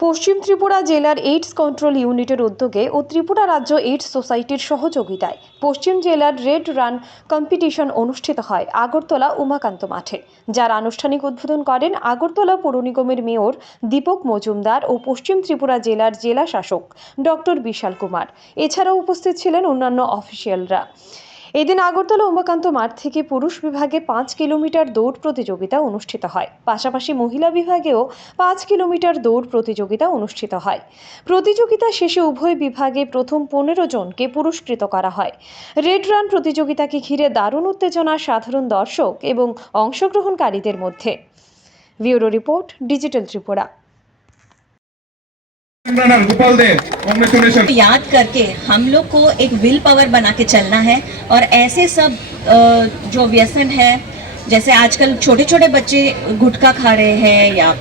পশ্চিম ত্রিপুরা জেলার AIDS control ইউনিটের উদ্যোগে ও ত্রিপুরা রাজ্য এইডস সোসাইটির সহযোগিতায় পশ্চিম জেলার রেড রান কম্পিটিশন অনুষ্ঠিত হয় আগরতলা উমাকান্ত মাঠে, যার আনুষ্ঠানিক উদ্বোধন করেন আগরতলা পৌর নিগমের মেয়র দীপক মজুমদার ও পশ্চিম ত্রিপুরা জেলার জেলা শাসক ডক্টর বিশাল কুমার। এছাড়াও উপস্থিত ছিলেন অন্যান্য অফিসিয়ালরা। এদিন আগরতলা উমাকান্ত মাঠ থেকে পুরুষ বিভাগে পাঁচ কিলোমিটার দৌড় প্রতিযোগিতা অনুষ্ঠিত হয়। পাশাপাশি মহিলা বিভাগেও পাঁচ কিলোমিটার দৌড় প্রতিযোগিতা অনুষ্ঠিত হয়। প্রতিযোগিতা শেষে উভয় বিভাগে প্রথম পনেরো জনকে পুরস্কৃত করা হয়। রেড রান প্রতিযোগিতাকে ঘিরে দারুণ উত্তেজনা সাধারণ দর্শক এবং অংশগ্রহণকারীদের মধ্যে। Bureau report, digital Tripura. Congratulation याद करके हम लोग को एक विल पावर बना के चलना है और ऐसे सब जो व्यसन है, जैसे आजकल छोटे छोटे बच्चे गुटखा खा रहे हैं या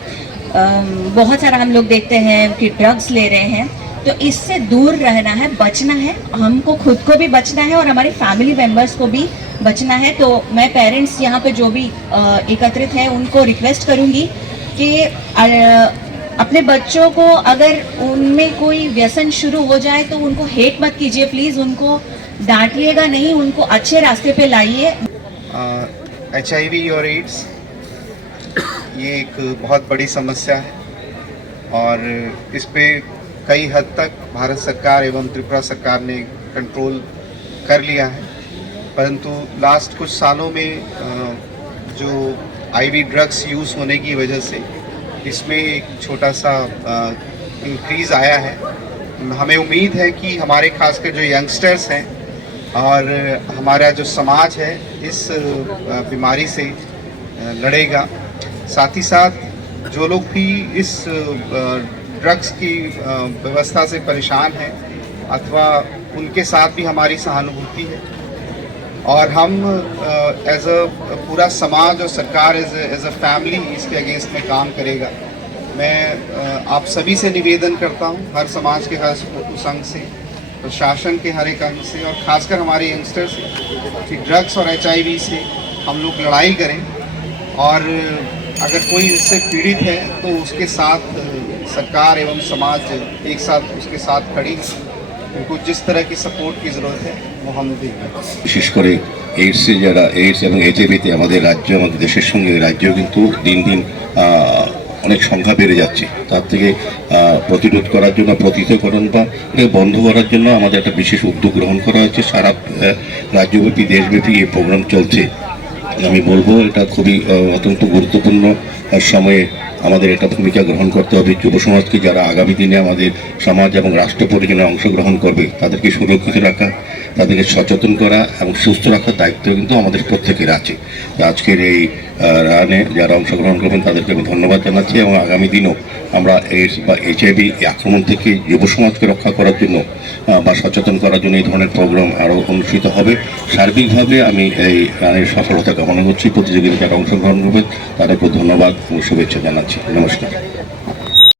बहुत सारा हम लोग देखते हैं कि ड्रग्स ले रहे हैं तो इससे दूर रहना है, बचना है, हमको खुद को भी बचना है और हमारी फैमिली मेंबर्स को भी बचना है। तो मैं पेरेंट्स यहाँ पे जो भी एकत्रित हैं, उनको रिक्वेस्ट करूँगी कि अपने बच्चों को अगर उनमें कोई व्यसन शुरू हो जाए तो उनको हेट मत कीजिए प्लीज़ उनको डांटिएगा नहीं, उनको अच्छे रास्ते पे लाइए। एच आई वी और एड्स ये एक बहुत बड़ी समस्या है और इस पर कई हद तक भारत सरकार एवं त्रिपुरा सरकार ने कंट्रोल कर लिया है। परंतु लास्ट कुछ सालों में जो आईवी ड्रग्स यूज़ होने की वजह से इसमें एक छोटा सा इंक्रीज़ आया है। हमें उम्मीद है कि हमारे खासकर जो यंगस्टर्स हैं और हमारा जो समाज है, इस बीमारी से लड़ेगा। साथ ही साथ जो लोग भी इस ड्रग्स की व्यवस्था से परेशान हैं अथवा उनके साथ भी हमारी सहानुभूति है और हम एज अ पूरा समाज और सरकार एज एज अ फैमिली इसके अगेंस्ट में काम करेगा। मैं अ, आप सभी से निवेदन करता हूँ हर समाज के हर संघ से प्रशासन के हर एक अंग से और खासकर हमारे यंगस्टर से कि ड्रग्स और एचआईवी से हम लोग लड़ाई करें। और अगर कोई इससे पीड़ित है तो उसके साथ सरकार एवं समाज एक साथ उसके साथ खड़ी उनको जिस तरह की सपोर्ट की ज़रूरत है वो हम देंगे বিশেষ করে এইডসে যারা এইডস এবং এইচআইভিতে আমাদের রাজ্য আমাদের দেশের সঙ্গে রাজ্য কিন্তু দিন দিন আহ, অনেক সংখ্যা বেড়ে যাচ্ছে তার থেকে আহ, প্রতিরোধ করার জন্য প্রতিরোধকরণ বা এটা বন্ধ করার জন্য আমাদের একটা বিশেষ উদ্যোগ গ্রহণ করা হয়েছে সারা আহ, রাজ্যব্যাপী দেশব্যাপী এই প্রোগ্রাম চলছে আমি বলবো এটা খুবই আহ, অত্যন্ত গুরুত্বপূর্ণ আহ, সময়ে আমাদের একটা ভূমিকা গ্রহণ করতে হবে। যুব সমাজকে যারা আগামী দিনে আমাদের সমাজ এবং রাষ্ট্র পরিচালনায় অংশগ্রহণ করবে, তাদেরকে সুরক্ষিত রাখা, তাদেরকে সচেতন করা এবং সুস্থ রাখার দায়িত্ব কিন্তু আমাদের প্রত্যেকের আছে। আজকের এই রানে যারা অংশগ্রহণ করবেন, তাদেরকে আমি ধন্যবাদ জানাচ্ছি এবং আগামী দিনও আমরা এইডস বা এইচআইভি আক্রমণ থেকে যুব সমাজকে রক্ষা করার জন্য বা সচেতন করার জন্য এই ধরনের প্রোগ্রাম আরও অনুষ্ঠিত হবে। সার্বিকভাবে আমি এই রানের সফলতা কামনা করছি। প্রতিযোগিতায় যারা অংশগ্রহণ করবেন তাদেরকে ধন্যবাদ এবং শুভেচ্ছা জানাচ্ছি। নমস্কার।